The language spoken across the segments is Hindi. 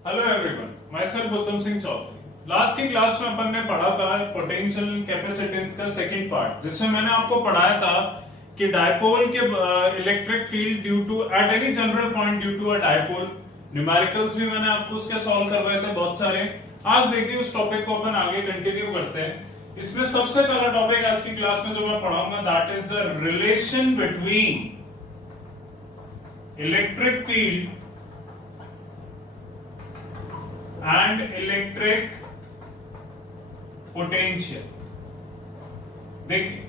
Hello everyone, myself Uttam Singh Chaudhary. Last की क्लास में अपन ने पढ़ा था पोटेंशियल कैपेसिटेंस का सेकंड पार्ट, जिसमें मैंने आपको पढ़ाया था कि डायपोल के electric field due to at any general point due to a dipole. Numericals भी मैंने आपको उसके सॉल्व करवाए थे बहुत सारे। आज देखिए उस टॉपिक को अपन आगे कंटिन्यू करते हैं। इसमें सबसे पहला टॉपिक आज की क्लास में जो मैं पढ़ाऊंगा that is the relation between electric field and electric potential। देखिए,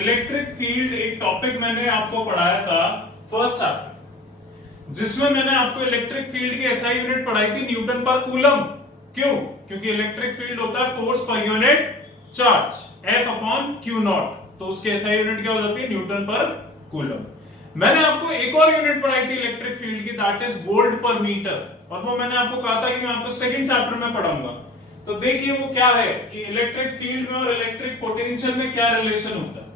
इलेक्ट्रिक फील्ड एक टॉपिक मैंने आपको पढ़ाया था फर्स्ट चैप्टर, जिसमें मैंने आपको इलेक्ट्रिक फील्ड की एसआई यूनिट पढ़ाई थी न्यूटन पर कूलम। क्यों? क्योंकि इलेक्ट्रिक फील्ड होता है force per unit charge F upon Q not, तो उसकी एसआई यूनिट क्या हो जाती है? न्यूटन पर कूलम। मैंने आपको एक और यूनिट पढ़ाई थी इलेक्ट्रिक फील्ड की, that is volt per metre, और वो मैंने आपको कहा था कि मैं आपको सेकंड चैप्टर में पढ़ाऊंगा। तो देखिए वो क्या है कि इलेक्ट्रिक फील्ड में और इलेक्ट्रिक पोटेंशियल में क्या रिलेशन होता है।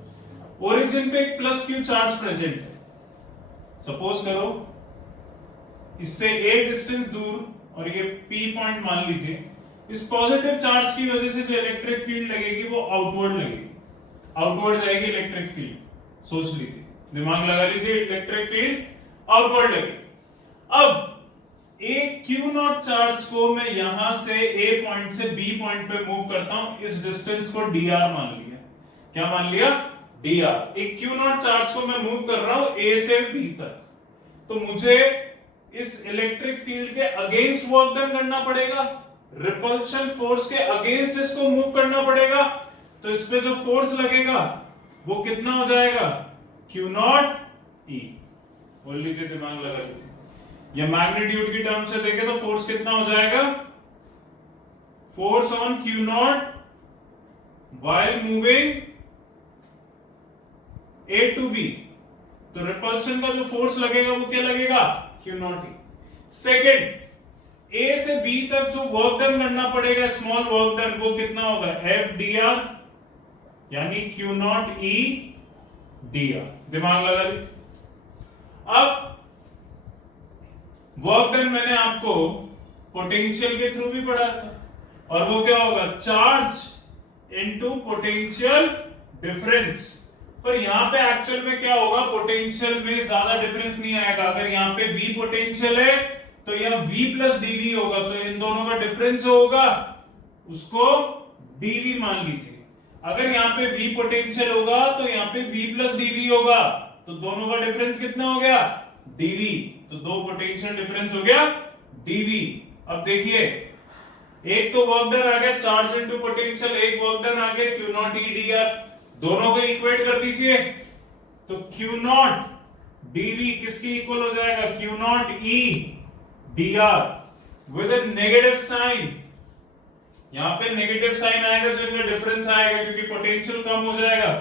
ओरिजिन पे एक प्लस क्यू चार्ज प्रेजेंट है। सपोज करो इससे ए डिस्टेंस दूर और ये पी पॉइंट मान लीजिए, इस पॉजिटिव चार्ज की वजह से जो इलेक्ट्रिक फील्ड लगेगी वो आउटवर्ड लगेगी, आउटवर्ड जाएगी इलेक्ट्रिक फील्ड। सोच लीजिए, दिमाग लगा लीजिए, इलेक्ट्रिक फील्ड आउटवर्ड लगेगी। अब एक क्यू नॉट चार्ज को मैं यहां से ए पॉइंट से बी पॉइंट पे मूव करता हूं, इस डिस्टेंस को dr मान लिया। क्या मान लिया? dr। एक क्यू नॉट चार्ज को मैं मूव कर रहा हूं ए से बी तक, तो मुझे इस इलेक्ट्रिक फील्ड के अगेंस्ट वर्क डन करना पड़ेगा, रिपल्शन फोर्स के अगेंस्ट इसको मूव करना पड़ेगा। तो इस पे जो फोर्स लगेगा वो कितना हो जाएगा? क्यू नॉट ई। बोल लीजिए, दिमाग लगा लीजिए। या मैग्नीट्यूड की टर्म से देखें तो फोर्स कितना हो जाएगा? Force on q naught while moving A to B, तो रिपल्शन का जो फोर्स लगेगा वो क्या लगेगा? Q naught E. Second, A से बी तक जो वर्क डन करना पड़ेगा, स्मॉल वर्क डन, वो कितना होगा? एफ डी आर, यानी Q naught E D are. दिमाग लगा लीजिए। अब वर्क डन मैंने आपको पोटेंशियल के थ्रू भी पढ़ा था, और वो क्या होगा? Charge into potential difference. पर यहां पे एक्चुअल में क्या होगा? पोटेंशियल में ज्यादा डिफरेंस नहीं आएगा। अगर यहां पे V पोटेंशियल है तो यहां V प्लस dV होगा, तो इन दोनों का डिफरेंस होगा, उसको dV मान लीजिए। अगर यहां पे V पोटेंशियल होगा तो यहां पे V प्लस dV होगा, तो दोनों का डिफरेंस कितना हो गया? dV। तो दो पोटेंशियल डिफरेंस हो गया dV। अब देखिए, एक तो वर्क डन आ गया चार्ज इनटू पोटेंशियल, एक वर्क डन आ गया q naught E D R. दोनों को इक्वेट कर दीजिए, तो क्यू नॉट dV किसकी इक्वल हो जाएगा? Q naught E D R with a negative sign. यहां पे नेगेटिव साइन आएगा जो इनका डिफरेंस आएगा, क्योंकि पोटेंशियल कम हो जाएगा।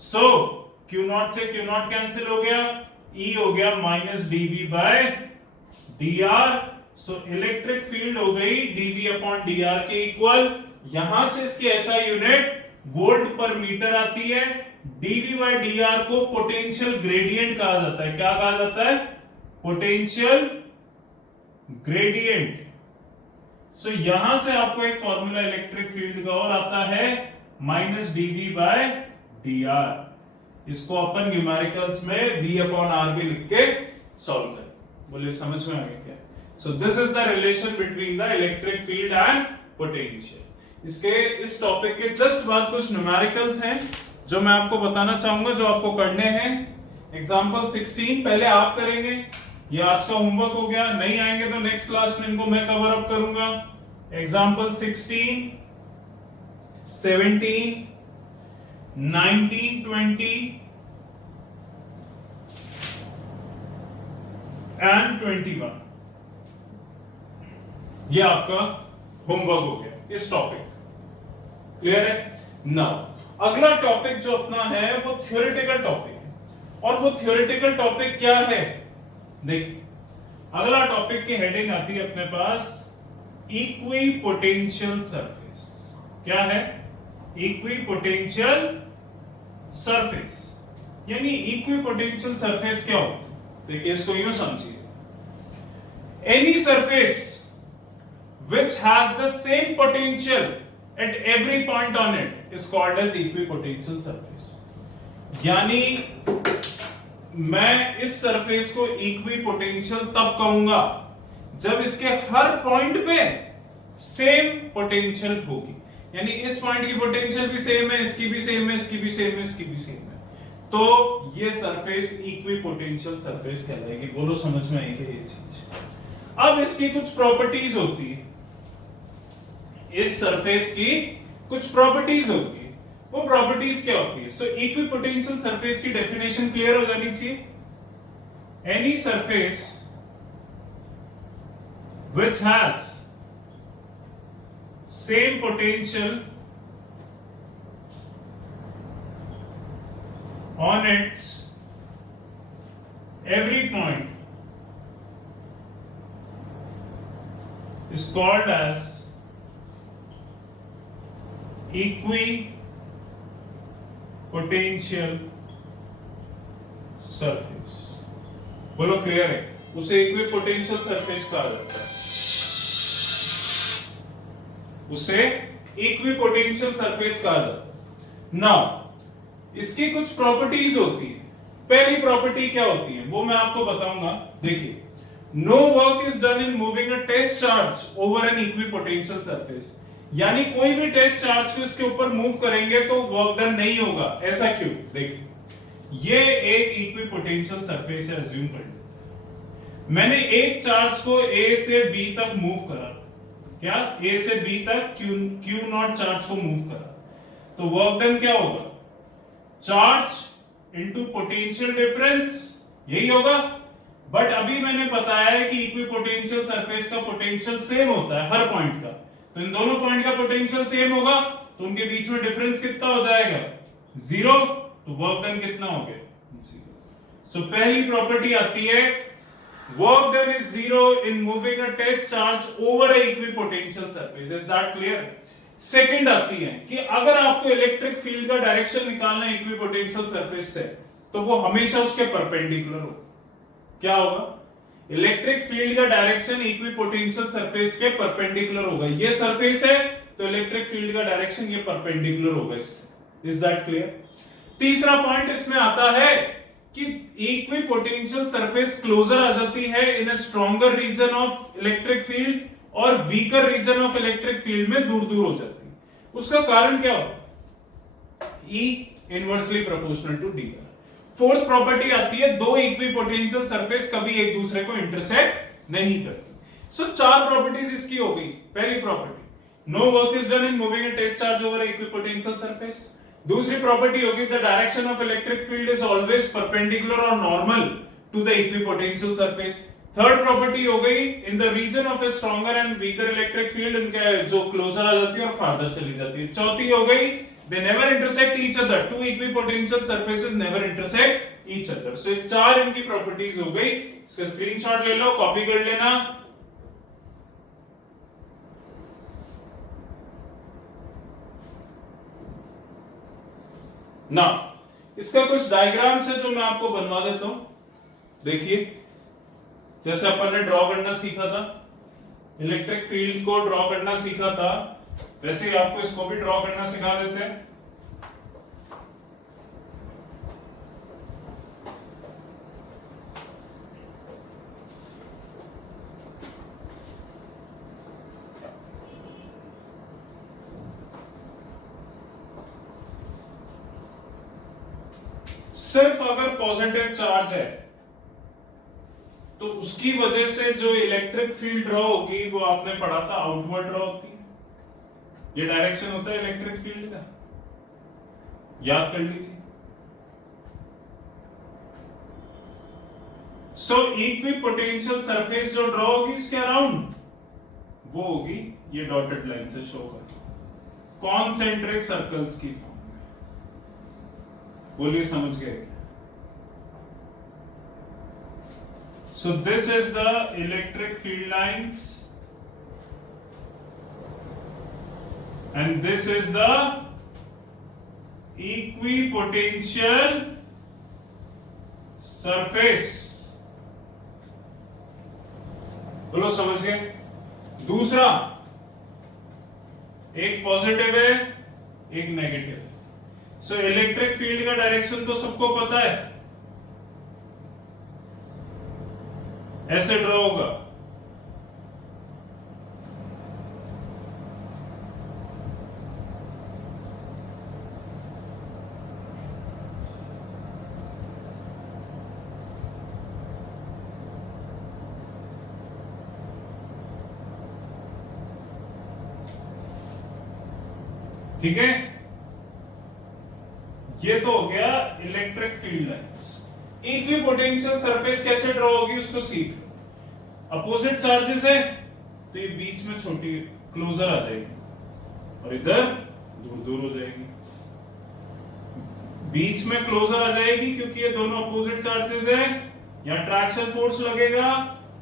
सो क्यू नॉट से क्यू नॉट कैंसिल हो गया, E हो गया minus dV bye dr। So electric field हो गई dV अपॉन dr के इक्वल। यहां से इसकी SI unit volt per metre आती है। dV बाय dr को पोटेंशियल ग्रेडियंट कहा जाता है। क्या कहा जाता है? Potential gradient. सो यहां से आपको एक फॉर्मूला इलेक्ट्रिक फील्ड का और आता है, माइनस dV बाय dr। इसको अपन न्यूमेरिकल्स में V अपॉन आर भी लिख के सॉल्व करें। बोलिए, समझ में आ गया क्या? So this is the relation between the electric field and potential. इसके इस टॉपिक के जस्ट बाद कुछ न्यूमेरिकल्स हैं जो मैं आपको बताना चाहूंगा, जो आपको करने हैं। एग्जाम्पल 16 पहले आप करेंगे, ये आज का होमवर्क हो गया। नहीं आएंगे तो नेक्स्ट क्लास में इनको मैं कवर अप करूंगा। एग्जाम्पल 16, 17, 19, 20 एंड 21, ये आपका होमवर्क हो गया इस टॉपिक। क्लियर है? नाउ अगला टॉपिक जो अपना है वो थ्योरेटिकल टॉपिक है, और वो थ्योरेटिकल टॉपिक क्या है? देखिए, अगला टॉपिक की हेडिंग आती है अपने पास इक्विपोटेंशियल सरफेस। क्या है? Equipotential surface. यानी इक्विपोटेंशियल सरफेस क्या होता है? देखिए, इसको यूं समझिए, any surface which has the same potential at every point on it is called as equipotential surface. यानी मैं इस सरफेस को इक्विपोटेंशियल तब कहूंगा जब इसके हर पॉइंट पे सेम पोटेंशियल होगी। यानी इस पॉइंट की पोटेंशियल भी सेम है, इसकी भी सेम है, इसकी भी सेम है, इसकी भी सेम है, तो ये सरफेस इक्विपोटेंशियल सरफेस कहलाएगी। बोलो समझ में आई है ये चीज? अब इसकी कुछ प्रॉपर्टीज होती है, इस सरफेस की कुछ प्रॉपर्टीज होती है। वो प्रॉपर्टीज क्या होती है? सो इक्विपोटेंशियल सरफेस की डेफिनेशन क्लियर हो जानी चाहिए। Any surface which has same potential on its every point is called as equipotential surface। बोलो क्लियर है? उसे इक्विपोटेंशियल सरफेस कहा जाता है, उसे इक्विपोटेंशियल सरफेस कहा जाता है। नाउ इसकी कुछ प्रॉपर्टीज होती है। पहली प्रॉपर्टी क्या होती है वो मैं आपको बताऊंगा। देखिए, no work is done in moving a test charge over an equipotential surface. यानी कोई भी टेस्ट चार्ज को इसके ऊपर मूव करेंगे तो वर्क डन नहीं होगा। ऐसा क्यों? देखिए, ये एक इक्विपोटेंशियल सरफेस है, अज्यूम कर लो। मैंने एक चार्ज को ए से बी तक मूव करा, क्या ए से बी तक क्यू नॉट चार्ज को मूव करा, तो वर्क डन क्या होगा? चार्ज इनटू पोटेंशियल डिफरेंस, यही होगा। बट अभी मैंने बताया है कि इक्विपोटेंशियल सरफेस का पोटेंशियल सेम होता है हर पॉइंट का, तो इन दोनों पॉइंट का पोटेंशियल सेम होगा, तो उनके बीच में डिफरेंस कितना हो जाएगा? 0। तो वर्क डन कितना हो गया? 0। सो पहली प्रॉपर्टी आती है work done is 0 in moving a test charge over a equipotential surface. Is that clear? Second आती है कि अगर आपको इलेक्ट्रिक फील्ड का डायरेक्शन निकालना है इक्विपोटेंशियल सरफेस से, तो वो हमेशा उसके परपेंडिकुलर हो। क्या होगा? इलेक्ट्रिक फील्ड का डायरेक्शन इक्विपोटेंशियल सरफेस के परपेंडिकुलर होगा। ये सरफेस है तो इलेक्ट्रिक फील्ड का डायरेक्शन ये परपेंडिकुलर होगा इससे। Is that clear? तीसरा पॉइंट इसमें आता है कि इक्विपोटेंशियल सरफेस क्लोजर आ जाती है in a stronger region of electric field और weaker region of electric field में दूर दूर हो जाती है। उसका कारण क्या होता है? E inversely proportional to D। Fourth property आती है, दो इक्विपोटेंशियल सरफेस कभी एक दूसरे को इंटरसेक्ट नहीं करती। सो चार प्रॉपर्टीज इसकी हो गई। पहली property, no work is done in moving a test charge over equipotential surface. दूसरी प्रॉपर्टी होगी, the direction of electric field is always perpendicular और normal to the equipotential surface. Third property हो गई, in the region of a stronger and weaker electric field इनके जो क्लोजर आ जाती है और फार्दर चली जाती है। चौथी हो गई, they never intersect each other, two equipotential surfaces never intersect each other. So चार इनकी प्रॉपर्टीज हो गई। इसका स्क्रीनशॉट ले लो, कॉपी कर लेना। ना इसका कुछ डायग्राम है जो मैं आपको बनवा देता हूं। देखिए, जैसे अपन ने ड्रॉ करना सीखा था, इलेक्ट्रिक फील्ड को ड्रॉ करना सीखा था, वैसे ही आपको इसको भी ड्रॉ करना सिखा देते हैं। सिर्फ अगर पॉजिटिव चार्ज है तो उसकी वजह से जो इलेक्ट्रिक फील्ड ड्रॉ होगी वो आपने पढ़ा था आउटवर्ड ड्रॉ होती है। ये डायरेक्शन होता है इलेक्ट्रिक फील्ड का, याद कर लीजिए। सो इक्विपोटेंशियल सरफेस जो ड्रॉ होगी इसके अराउंड, वो होगी ये डॉटेड लाइन से शो कर कॉन्सेंट्रिक सर्कल्स की फॉर्म। बोलिए समझ गए? So this is the electric field lines and this is the equipotential surface। बोलो समझ गए? दूसरा, एक पॉजिटिव है एक नेगेटिव है। सो इलेक्ट्रिक फील्ड का डायरेक्शन तो सबको पता है, ऐसे ड्रॉ होगा। ठीक है, ये तो हो गया electric field lines. Equipotential surface कैसे ड्रॉ होगी उसको सीख लो। अपोजिट चार्जेस है तो ये बीच में छोटी क्लोजर आ जाएगी और इधर दूर दूर हो जाएगी। बीच में क्लोजर आ जाएगी क्योंकि ये दोनों अपोजिट चार्जेस है, यहां ट्रैक्शन फोर्स लगेगा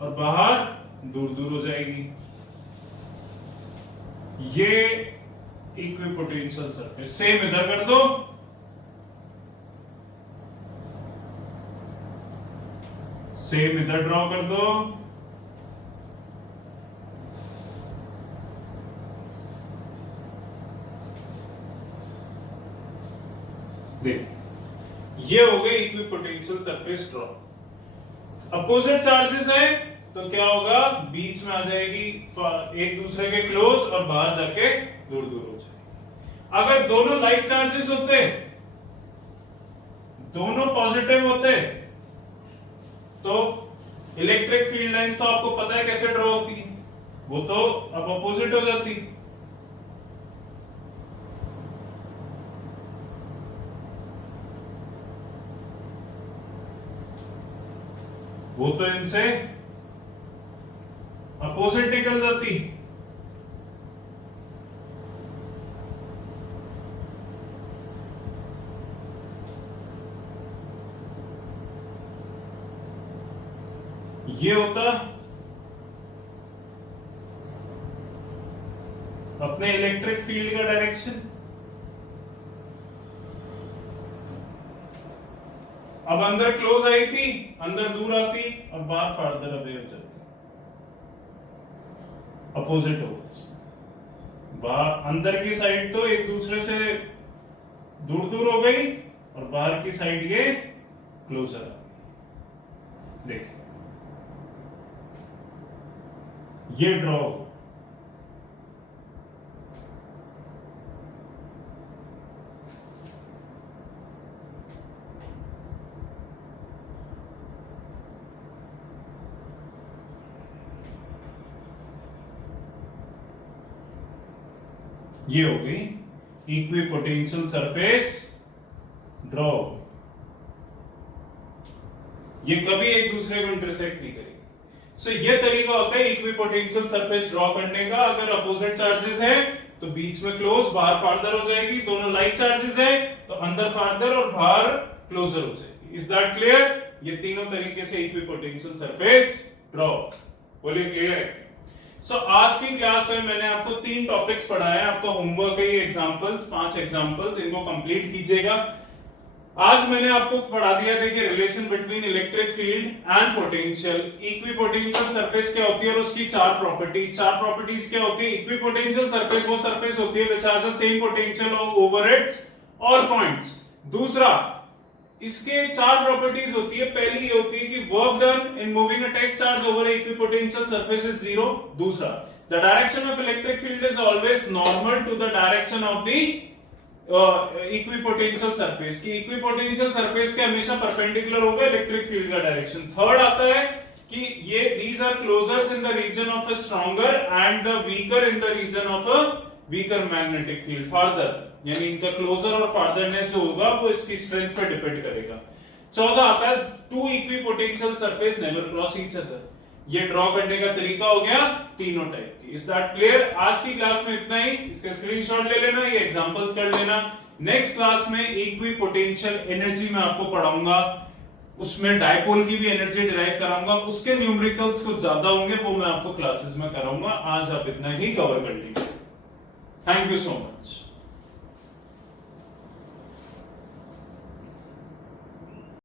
और बाहर दूर दूर हो जाएगी। ये इक्विपोटेंशियल सरफेस सेम इधर कर दो, सेम इधर ड्रॉ कर दो। देख, ये हो गई equipotential surface draw. Opposite charges है तो क्या होगा, बीच में आ जाएगी, एक दूसरे के क्लोज और बाहर जाके दूर दूर हो जाएगी। अगर दोनों लाइक चार्जेस होते, दोनों पॉजिटिव होते, तो इलेक्ट्रिक फील्ड लाइंस तो आपको पता है कैसे ड्रॉ होती है, वो तो अब अपोजिट हो जाती। वो तो इनसे अपोजिट निकल जाती। ये होता अपने इलेक्ट्रिक फील्ड का डायरेक्शन। अब अंदर क्लोज आई थी, अंदर दूर आती और बाहर फार्दर अवे हो जाती, अपोजिट होगा। अंदर की साइड तो एक दूसरे से दूर दूर हो गई और बाहर की साइड ये क्लोजर आ गई। देखिए ये ड्रॉ, ये हो गई इक्विपोटेंशियल सरफेस ड्रॉ। ये कभी एक दूसरे को इंटरसेक्ट नहीं करेगी। सो ये तरीका होता है इक्विपोटेंशियल सरफेस ड्रॉ करने का। अगर अपोजिट चार्जेस है तो बीच में क्लोज, बाहर फार्दर हो जाएगी। दोनों लाइक चार्जेस है तो अंदर फार्दर और बाहर क्लोजर हो जाएगी। Is that clear? ये तीनों तरीके से इक्विपोटेंशियल सरफेस ड्रॉ। बोलिए क्लियर है? सो आज की क्लास में मैंने आपको 3 टॉपिक्स पढ़ाए हैं। आपका होमवर्क है ये एग्जांपल्स, 5 एग्जांपल्स, इनको कंप्लीट कीजिएगा। आज मैंने आपको पढ़ा दिया, देखिए, relation between electric field and potential. Equipotential surface क्या होती है और उसकी 4 प्रॉपर्टीज। 4 प्रॉपर्टीज क्या होती है? इक्विपोटेंशियल सरफेस वो सरफेस होती है which has the same potential over it's all points. दूसरा, इसके 4 प्रॉपर्टीज होती है। पहली ये होती है कि work done in moving a test charge over equipotential surface is 0। दूसरा, the direction of electric field is always normal to the direction of the equipotential surface. की इक्विपोटेंशियल सरफेस के हमेशा परपेंडिकुलर होगा इलेक्ट्रिक फील्ड का डायरेक्शन। थर्ड आता है कि ये these are closures in the region of a stronger and the weaker in the region of a weaker magnetic field. Farther यानी इनका क्लोजर और फार्दरनेस जो होगा वो इसकी स्ट्रेंथ पे डिपेंड करेगा। चौथा आता है two equipotential surface never cross each other. ये ड्रॉ करने का तरीका हो गया तीनों टाइप की। Is that clear? आज की क्लास में इतना ही। इसके स्क्रीनशॉट ले लेना, ये एग्जांपल्स कर लेना। नेक्स्ट क्लास में इक्विपोटेंशियल एनर्जी में आपको पढ़ाऊंगा, उसमें डायपोल की भी एनर्जी डिराइव कराऊंगा। उसके न्यूमेरिकल्स कुछ ज्यादा होंगे, वो मैं आपको क्लासेस में कराऊंगा। आज आप इतना ही कवर कर लीजिए। Thank you so much.